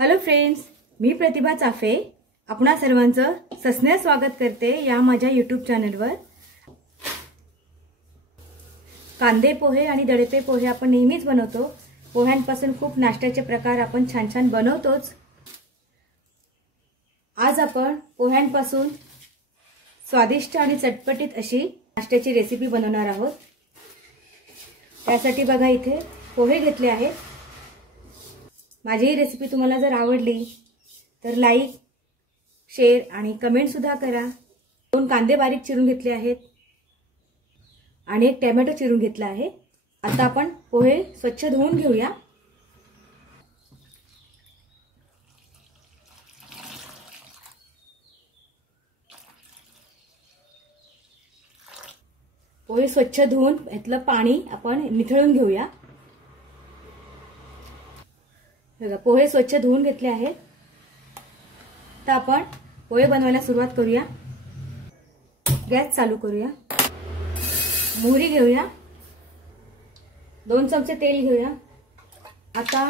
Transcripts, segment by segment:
Hello friends, मी प्रतिभा चाफे आपणा सर्वांचं सस्नेह स्वागत करते या माझ्या यूट्यूब चॅनलवर। कांदे पोहे आणि दडपे पोहे आपण नेहमीच बनवतो। पोह्यांपासून खूप नाश्त्याचे प्रकार आपण छान छान बनवतोच। आज आपण पोह्यांपासून स्वादिष्ट आणि चटपटीत अशी नाश्त्याची रेसिपी बनवणार आहोत। त्यासाठी बघा इथे पोहे घेतले आहेत। माझी ही रेसिपी तुम्हाला जर आवडली तर लाईक, शेअर आणि कमेंट सुद्धा करा। 2 कांदे बारीक चिरून घेतले आहेत आणि 1 टोमॅटो चिरून घेतला आहे। आता आपण पोहे स्वच्छ धुवून घेऊया। पोहे स्वच्छ धुवून यातलं पाणी आपण निथळून घेऊया। बघा पोहे स्वच्छ धुवून घेतले आहेत। आता आपण पोहे बनवायला सुरुवात करूया। गॅस चालू करूया। मोहरी घेऊया। 2 चमचे तेल घेऊया। आता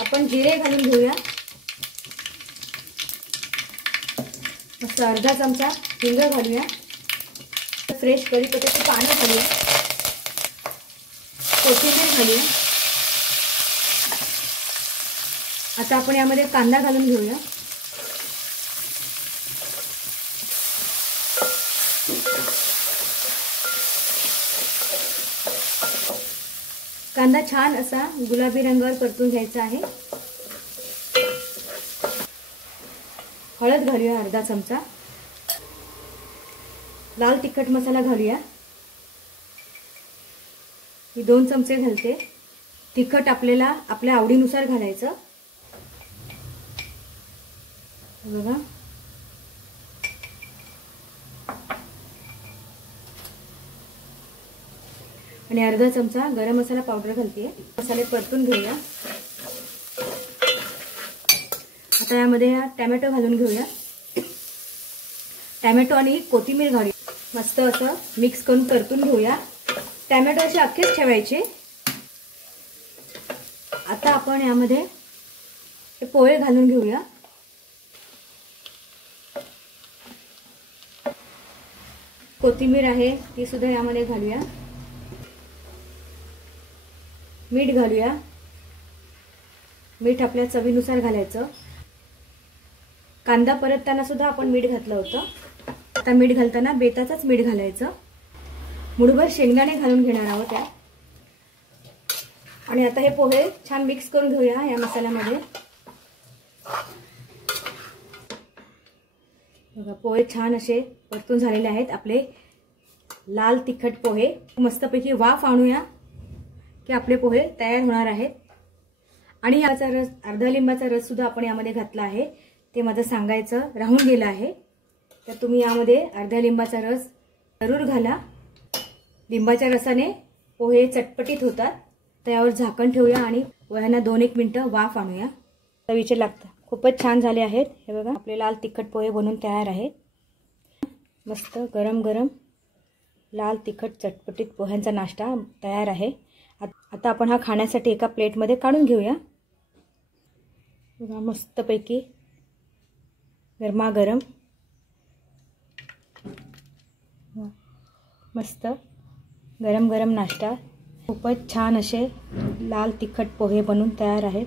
आपण जिरे घालून घेऊया। मस्त अर्धा चमचा हिंग घालूया। फ्रेश कढीपत्त्याचे पाने घालूया। कोथिंबीर घालूया। आता आपण यामध्ये कांदा घालून घेऊया। कांदा छान असा गुलाबी रंगावर परतून घ्यायचा आहे। हळद घालूया अर्धा चमचा। लाल तिखट मसाला घालूया। ही 2 चमचे घालते। तिखट आपल्याला आपल्या आवडीनुसार घालायचं। बघा आणि अर्धा चमचा गरम मसाला पावडर घालते। मसाले परतून घेऊया। आता यामध्ये टोमॅटो घालून घेऊया। टोमॅटो आणि कोथिंबीर घालूया। मस्त असं मिक्स करून परतून घेऊया। टोमॅटो असे अख्खेच ठेवायचे। आता आपण यामध्ये हे पोहे घालून घेऊया। कोथिंबीर आहे ती सुद्धा यामध्ये घालूया। मीठ घालूया। मीठ आपल्या चवीनुसार घालायचं। कांदा परतताना सुद्धा आपण मीठ घातलं होतं। आता मीठ घालताना बेताचंच मीठ घालायचं। मुठभर शेंगदाणे घालून घेणार आहोत या। आणि आता हे पोहे छान मिक्स करून घेऊया या मसाल्यामध्ये। बघा पोहे छान असे परतून झालेले आहेत आपले लाल तिखट पोहे। मस्तपैकी वाफ आणूया की आपले पोहे तयार होणार आहेत। आणि याचा रस अर्धा लिंबाचा रस सुद्धा आपण यामध्ये घातला आहे। ते माझं सांगायचं राहून गेलं आहे। तर तुम्ही यामध्ये अर्धा लिंबाचा रस जरूर घाला। लिंबाच्या रसाने पोहे चटपटीत होतात। तर यावर झाकण ठेवूया आणि पोह्यांना 2-1 मिनिटं वाफ आणूया। चवीचे लागतात। खूपच छान झाले आहेत। हे बघा आपले लाल तिखट पोहे बनून तयार आहेत। मस्त गरम गरम लाल तिखट चटपटीत पोह्यांचा नाश्ता तयार आहे। आता आपण हा खाण्यासाठी एका प्लेटमध्ये काढून घेऊया। बघा मस्तपैकी गरमागरम मस्त गरम गरम नाश्ता। खूपच छान असे लाल तिखट पोहे बनून तयार आहेत।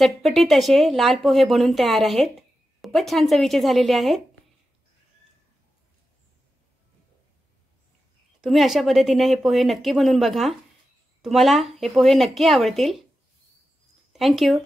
चटपटीत असे लाल पोहे बनून तयार आहेत। खूपच छान चवीचे झालेले आहेत। तुम्ही अशा पद्धतीने हे पोहे नक्की बनवून बघा। तुम्हाला हे पोहे नक्की आवडतील। Thank you.